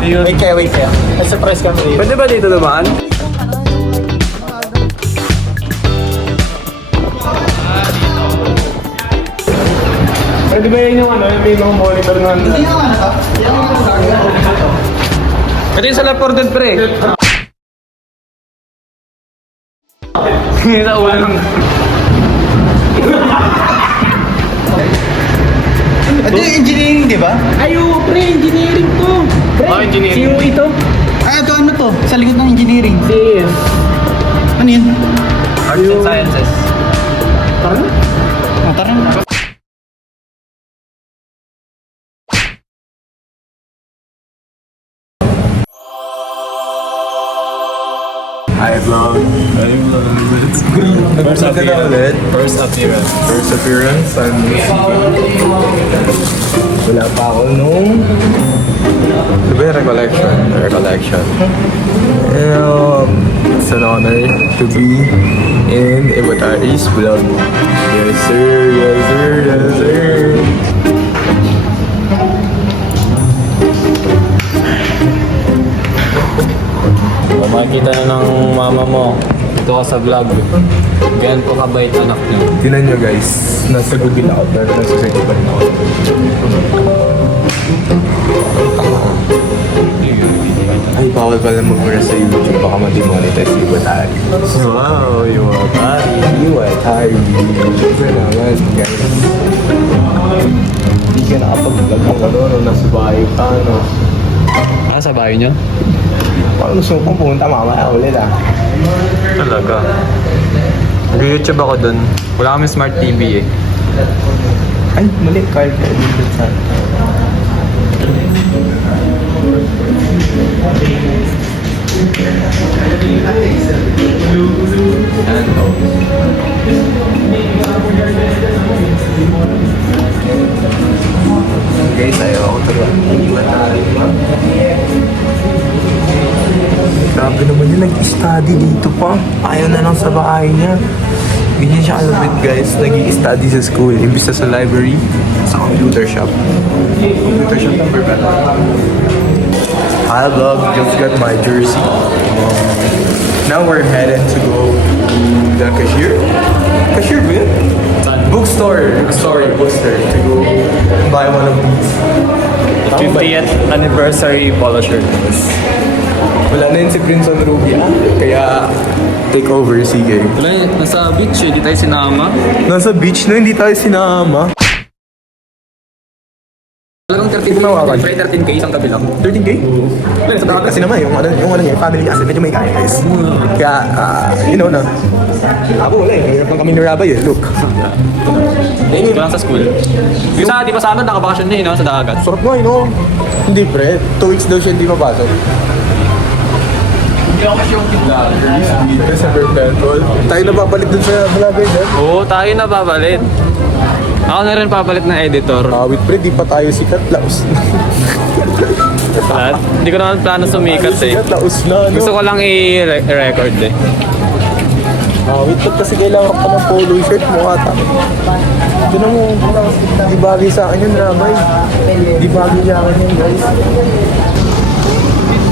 lang. Wait kayo. May surprise kami. Pwede ba dito naman? Pwede ba yun yung ano, yung may mga monitor na Hindi naman ito. Ito yung sa Laported pre. Hindi na ulang. Ito yung engineering, di ba? Ayo, pre, engineering to. Pre, Engineering. sino ito? Ito ano to? Sa likod ng engineering. CS. Ano yun? Arts and Sciences. Tara na. Tara na. Hi vlog. Let's go. First appearance. First appearance. Wala pa ako nung... Diba yung recollection? It's an honor to be in Iwatari's vlog. Yes sir, yes sir, yes sir. Kung makikita na ng mama mo, ito ka sa vlog. Ganyan po kabait anak niyo. Tinan nyo guys, nasa good din ako, pero nasa second pa rin ako. Ay, bawal pala mag-mura sa YouTube, baka ma-demonetize yung Iwatari. Wow, Iwatari. Ito naman guys. Hindi ka nakapag-vlog ng ano, nasa bahay pa, no? Ah, sa bahay niyo? Parang gusto kong pumunta mamaya ulit ah. Talaga. Nag-YouTube ako dun. Wala kami smart TV eh. Ay, mali, Carl. Saan? Guys, ayaw ako talaga. Iiwan tayo. Grabe naman yun, nag-study dito pa. Ayaw na lang sa bahay niya. Ganyan siya kalabit guys, nag-i-study sa school. Imbis na sa library, sa computer shop. Computer shop number ba? Hi vlog, just got my jersey. Now we're headed to go to the cashier. Cashier ba yun? Bookstore to go buy one of these. 50th anniversary polo shirt. Wala na yun si Prince on Rubia, kaya take over, sige. Wala, nasa beach eh, di tayo sinama. Nasa beach na, hindi tayo sinama. Talagang 13K, pre 13K, isang tabi lang. 13K? Sa takat kasi naman, yung ano niya, family kasi medyo may kaya guys. Kaya, you know na. Ako wala eh, hirap lang kami ni Rabay eh, look. Ito lang sa school. Yung sa, di ba sa amin, nakabakasyon na yun, no, sa dagat. Sarap nga, no? Hindi pre, 2 weeks daw siya hindi mapasok. Hindi ako kasi yung dito sa Perpetual. Tayo na babalik dun sa Malabay dyan. Oo, tayo na babalit. Ako na rin papalit ng editor. Wait pre, di pa tayo sikat, laos. Lahat? Hindi ko naman plano sumikat eh. Sikat, laos na, no? Gusto ko lang i-record eh. Wait, ba't kasi kailangan pa ng polo shirt mo ata? Ito na mo, di bagay sa akin yun, Ramay. Di bagay sa akin yun, guys.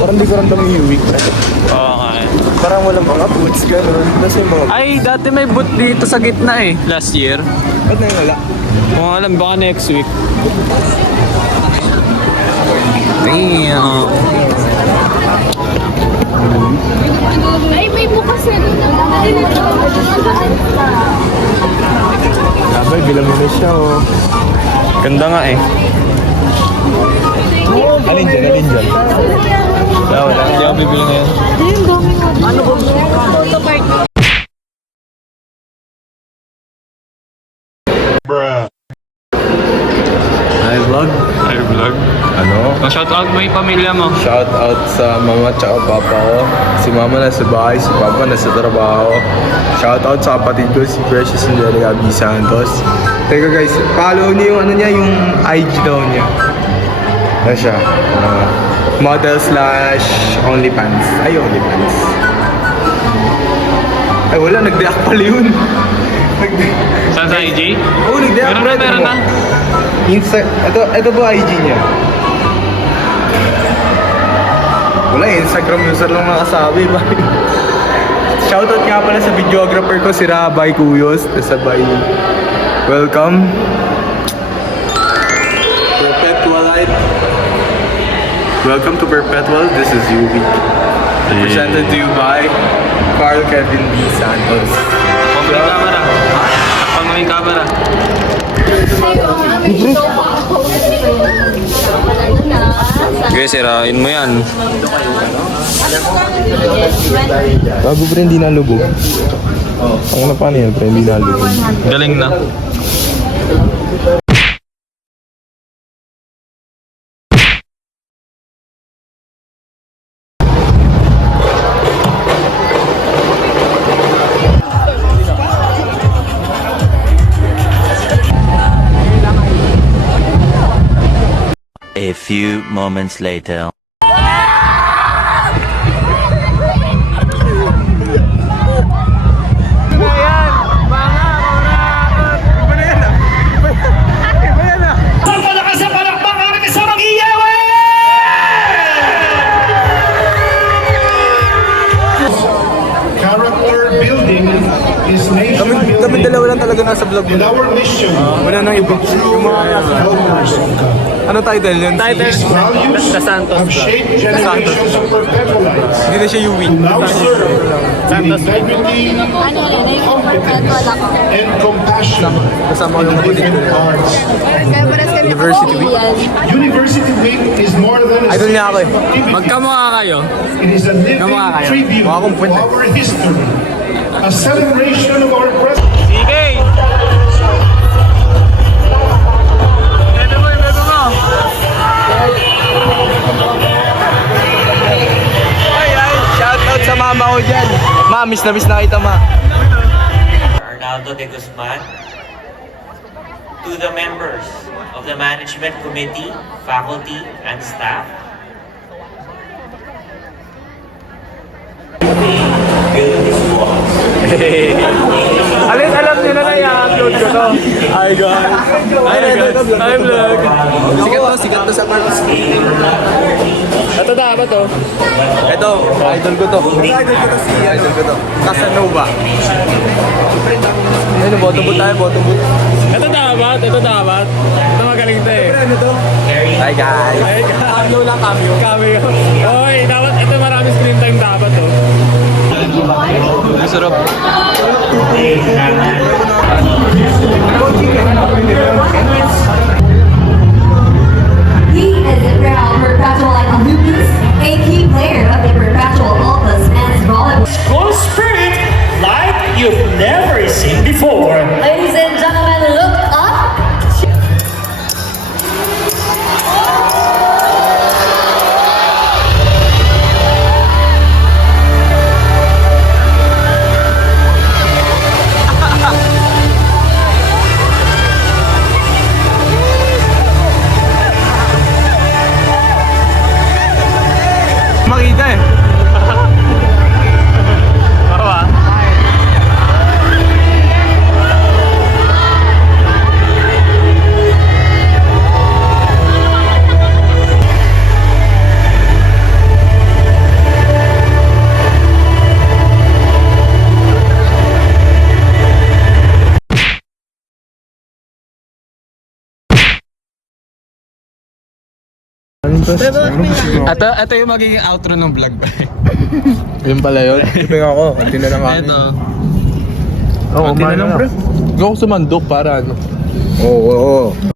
Parang di ko rin kami week na. Oo nga eh. Parang walang mga boots, gano'n. Tapos yung mga... Ay, dati may boot dito sa gitna eh. Last year. Ba't na yung wala? Kung alam, baka next week. Damn. Ay, may bukas na rin. Sabay, bilang mo na siya, oh. Ganda nga eh. Alin dyan? Wala. Hindi ako bibili ngayon. Ano ba? Hi, vlog. Ay, vlog. Ano? Shoutout mo yung pamilya mo. Shout out sa mama at papa ko. Si mama nasa bahay, si papa nasa trabaho. Shout out sa kapatid ko, si Precious Angelica B. Santos. Teka guys, follow niyo yung ano niya, yung IG daw niya. Ano siya? Model/OnlyFans. Ay, OnlyFans. Ay, wala, nag-deact pala yun. Saan sa IG? Oo, nag-deact pala. Meron na. Ito ba IG niya? Wala eh, Instagram user lang nakasabi. Shoutout nga pala sa videographer ko, si Rabay Kuyos. Sabay, welcome. Perpetualite. Welcome to Perpetual. This is Yubi. Presented to you by Carl Kevin B. Santos. Pangawing camera. Pangawing camera. Okay, sirain mo yan. Bago pre, hindi nalubog. Ang na paano yan pre, hindi nalubog. Galing na. A few moments later. Character building is nation Kami building. dalawa lang talaga nasa vlog And mo. our mission Wala nang iba. Yung mga helpers of God. ano title yun? These values have shaped generations of perpetualites Hindi na siya Yuwi. who now serve with integrity, competence, and compassion Kasama ko in yung the kapatid ko. different arts. University Week. University Week is more than a Idol niya ako eh. series of activities. Magkamukha kayo. It is a living Kamukha kayo. tribute Mukha akong to puwet eh. our history, a celebration of our present. Sige! Bebe mo, bebe mo! Ay, shoutout sa mama ko dyan. Ma, miss na kita ma. Arnaldo de Guzman, to the members of the Management Committee, faculty, and staff. Alin, alam niyo na i-upload ko to. Hi guys! Hi guys! Hi vlog! Sikat to sa Marcos. Ito dapat to. Ito, idol ko to. Idol ko to. Casanova. Ayun, bottom-boot tayo, bottom-boot. Ito dapat, ito dapat. Ito magaling to eh. Ano to? Hi guys. Cameo lang, cameo. Cameo. Oy, dapat, ito marami screen time dapat to. Masarap. He is a proud Perpetual alumnus, a key player of the Perpetual Alphas men's volleyball. School spirit like you've never seen before. Ladies and gentlemen, look up. Makita eh. Ito yung magiging outro ng vlog ba? Yun pala yun. Iping ako. Kunti na lang kami. Ito. Oo, Kunti na lang, pre. Gusto ko sumandok para ano. Oo.